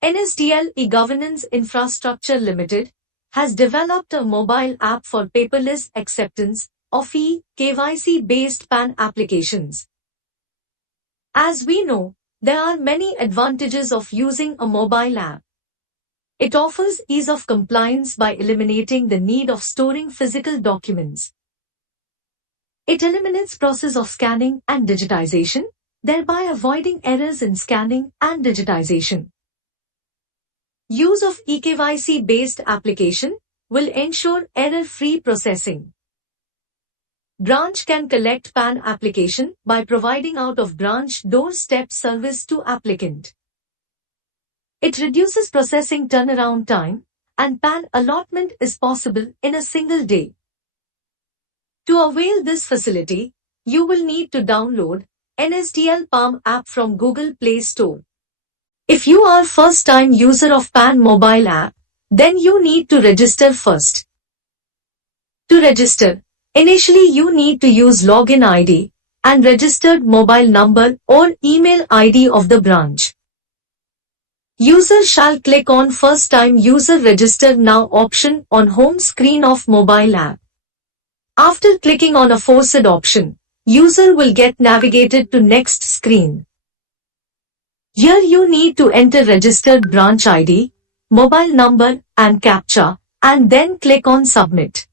NSDL E-Governance Infrastructure Limited has developed a mobile app for paperless acceptance of e-KYC based PAN applications. As we know, there are many advantages of using a mobile app. It offers ease of compliance by eliminating the need of storing physical documents. It eliminates process of scanning and digitization, thereby avoiding errors in scanning and digitization. Use of e-KYC based application will ensure error-free processing. Branch can collect PAN application by providing out-of-branch doorstep service to applicant. It reduces processing turnaround time, and PAN allotment is possible in a single day. To avail this facility, you will need to download NSDL PAN app from Google Play Store. If you are first-time user of PAN mobile app, then you need to register first. To register, initially you need to use login ID and registered mobile number or email ID of the branch. User shall click on First Time User Register Now option on home screen of mobile app. After clicking on aforesaid option, user will get navigated to next screen. Here you need to enter registered branch ID, mobile number and CAPTCHA, and then click on Submit.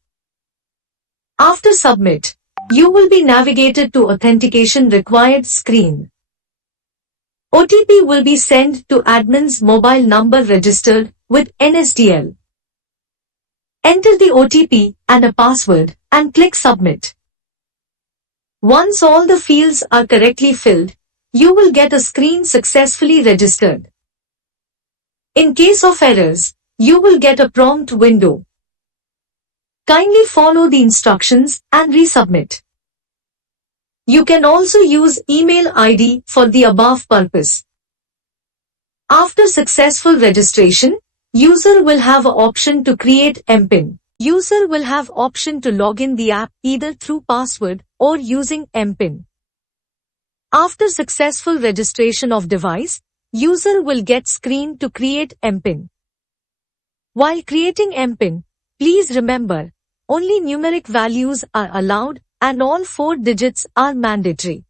After Submit, you will be navigated to Authentication Required screen. OTP will be sent to admin's mobile number registered with NSDL. Enter the OTP and a password and click Submit. Once all the fields are correctly filled, you will get a screen Successfully Registered. In case of errors, you will get a prompt window. Kindly follow the instructions and resubmit. You can also use email ID for the above purpose. After successful registration, user will have an option to create MPIN. User will have option to log in the app either through password or using MPIN. After successful registration of device, user will get screen to create MPIN. While creating MPIN, please remember, only numeric values are allowed and all 4 digits are mandatory.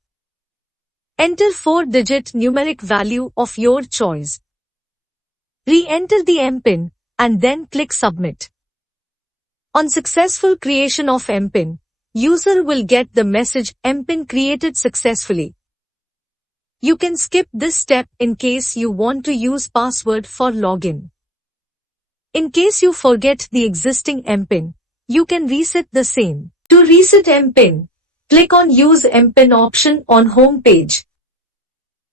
Enter 4-digit numeric value of your choice. Re-enter the MPIN and then click Submit. On successful creation of MPIN, user will get the message MPIN created successfully. You can skip this step in case you want to use password for login. In case you forget the existing MPIN, you can reset the same. To reset MPIN, click on Use MPIN option on home page.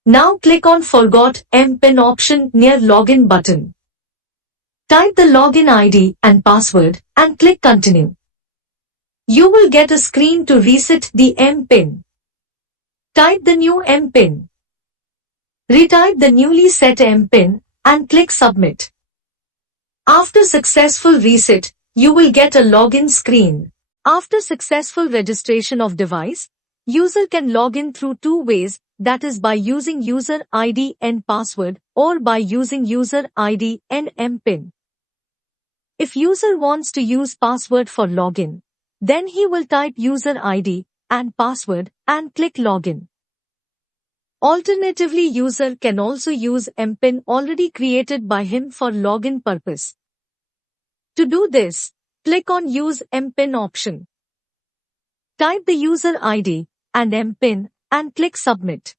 Now click on Forgot MPIN option near Login button. Type the login ID and password and click Continue. You will get a screen to reset the MPIN. Type the new MPIN. Retype the newly set MPIN and click Submit. After successful reset, you will get a login screen. After successful registration of device, user can log in through 2 ways, that is by using user ID and password or by using user ID and MPIN. If user wants to use password for login, then he will type user ID and password and click Login. Alternatively, user can also use MPIN already created by him for login purpose. To do this, click on Use MPIN option. Type the user ID and MPIN and click Submit.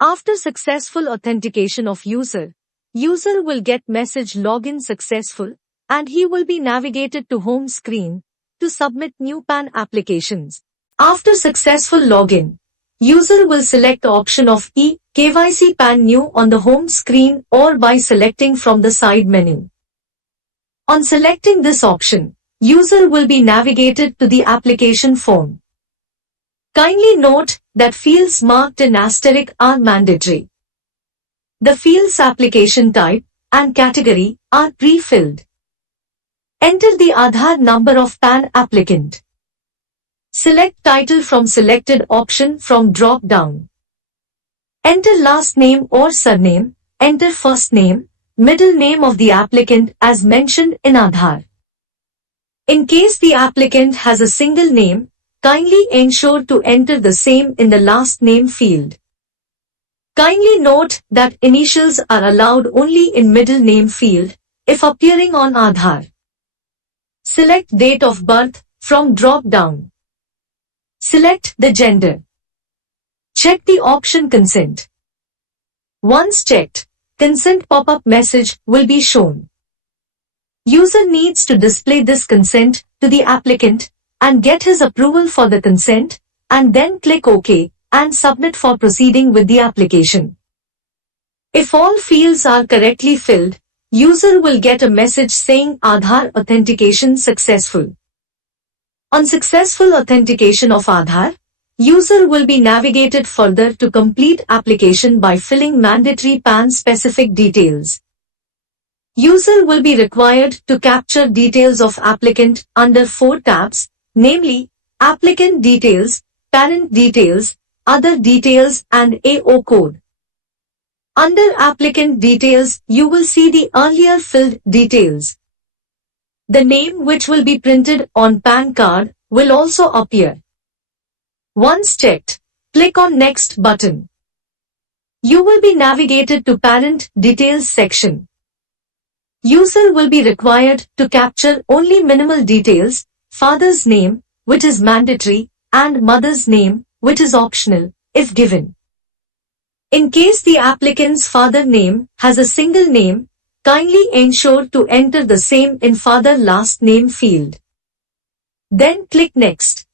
After successful authentication of user will get message Login successful and he will be navigated to home screen to submit new PAN applications. After successful login, user will select option of e-KYC PAN New on the home screen or by selecting from the side menu. On selecting this option, user will be navigated to the application form. Kindly note that fields marked in asterisk are mandatory. The fields application type and category are pre-filled. Enter the Aadhaar number of PAN applicant. Select title from selected option from drop down. Enter last name or surname enter first name, middle name of the applicant as mentioned in Aadhaar. In case the applicant has a single name, kindly ensure to enter the same in the last name field. Kindly note that initials are allowed only in middle name field if appearing on Aadhaar. Select date of birth from drop-down. Select the gender. Check the option consent. Once checked, consent pop-up message will be shown. User needs to display this consent to the applicant and get his approval for the consent, and then click OK and submit for proceeding with the application. If all fields are correctly filled, user will get a message saying Aadhaar authentication successful. On successful authentication of Aadhaar, user will be navigated further to complete application by filling mandatory PAN specific details. User will be required to capture details of applicant under 4 tabs, namely, applicant details, parent details, other details and AO code. Under applicant details, you will see the earlier filled details. The name which will be printed on PAN card will also appear. Once checked, click on Next button. You will be navigated to Parent Details section. User will be required to capture only minimal details, father's name, which is mandatory, and mother's name, which is optional, if given. In case the applicant's father name has a single name, kindly ensure to enter the same in father last name field. Then click Next.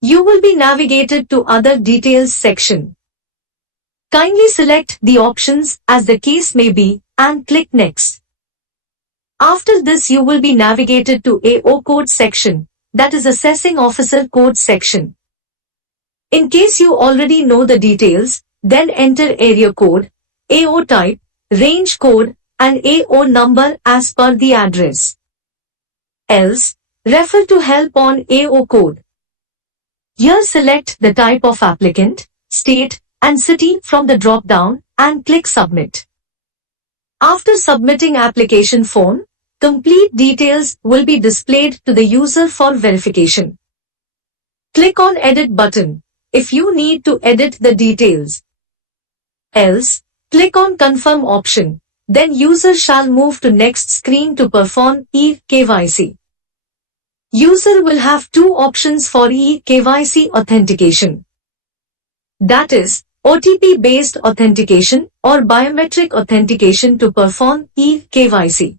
You will be navigated to Other Details section. Kindly select the options as the case may be and click Next. After this you will be navigated to AO code section, that is Assessing Officer code section. In case you already know the details, then enter area code, AO type, range code, and AO number as per the address. Else, refer to help on AO code. Here select the type of applicant, state, and city from the drop-down and click Submit. After submitting application form, complete details will be displayed to the user for verification. Click on Edit button if you need to edit the details. Else, click on Confirm option. Then user shall move to next screen to perform e-KYC. User will have 2 options for e-KYC authentication. That is, OTP-based authentication or biometric authentication to perform e-KYC.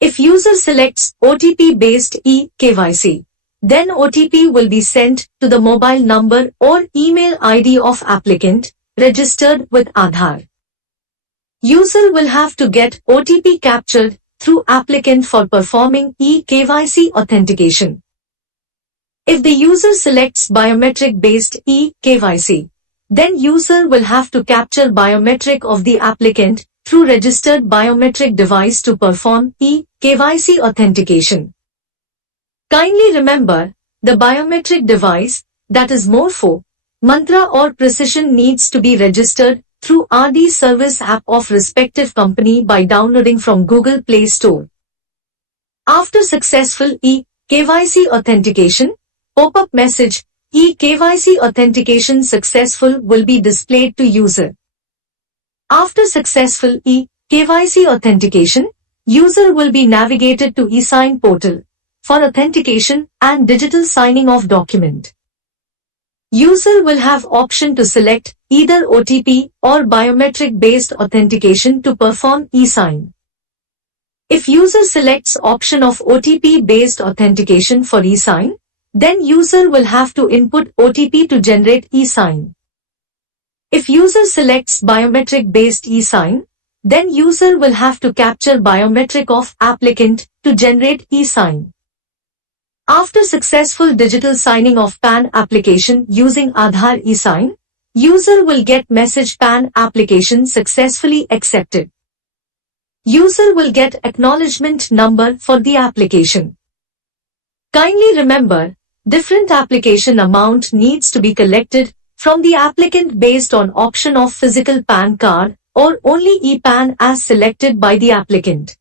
If user selects OTP-based e-KYC, then OTP will be sent to the mobile number or email ID of applicant registered with Aadhaar. User will have to get OTP captured through applicant for performing e-KYC authentication. If the user selects biometric-based e-KYC, then user will have to capture biometric of the applicant through registered biometric device to perform e-KYC authentication. Kindly remember, the biometric device, that is Morpho, Mantra or Precision needs to be registered through RD service app of respective company by downloading from Google Play Store. After successful e-KYC authentication, pop-up message, e-KYC authentication successful will be displayed to user. After successful e-KYC authentication, user will be navigated to eSign portal for authentication and digital signing of document. User will have option to select either OTP or biometric-based authentication to perform eSign. If user selects option of OTP-based authentication for eSign, then user will have to input OTP to generate eSign. If user selects biometric-based eSign, then user will have to capture biometric of applicant to generate eSign. After successful digital signing of PAN application using Aadhaar eSign, user will get message PAN application successfully accepted. User will get acknowledgement number for the application. Kindly remember, different application amount needs to be collected from the applicant based on option of physical PAN card or only e-PAN as selected by the applicant.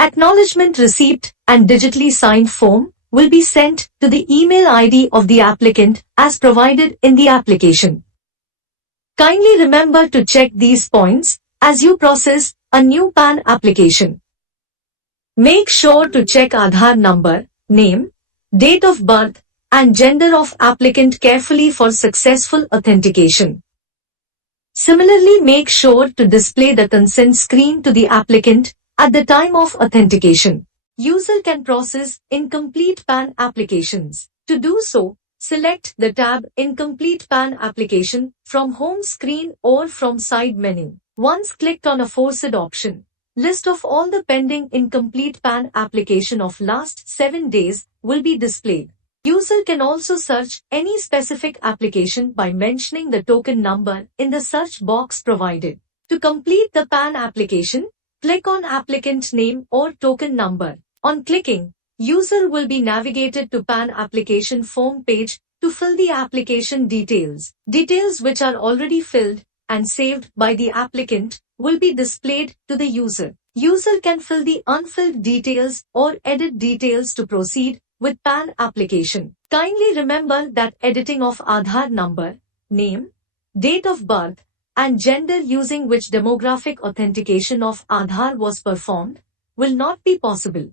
Acknowledgement receipt and digitally signed form will be sent to the email ID of the applicant as provided in the application. Kindly remember to check these points as you process a new PAN application. Make sure to check Aadhaar number, name, date of birth, and gender of applicant carefully for successful authentication. Similarly, make sure to display the consent screen to the applicant at the time of authentication. User can process incomplete PAN applications. To do so, select the tab Incomplete PAN Application from home screen or from side menu. Once clicked on aforesaid option, list of all the pending incomplete PAN application of last 7 days will be displayed. User can also search any specific application by mentioning the token number in the search box provided. To complete the PAN application, click on applicant name or token number. On clicking, user will be navigated to PAN application form page to fill the application details. Details which are already filled and saved by the applicant will be displayed to the user. User can fill the unfilled details or edit details to proceed with PAN application. Kindly remember that editing of Aadhaar number, name, date of birth, and gender using which demographic authentication of Aadhaar was performed will not be possible.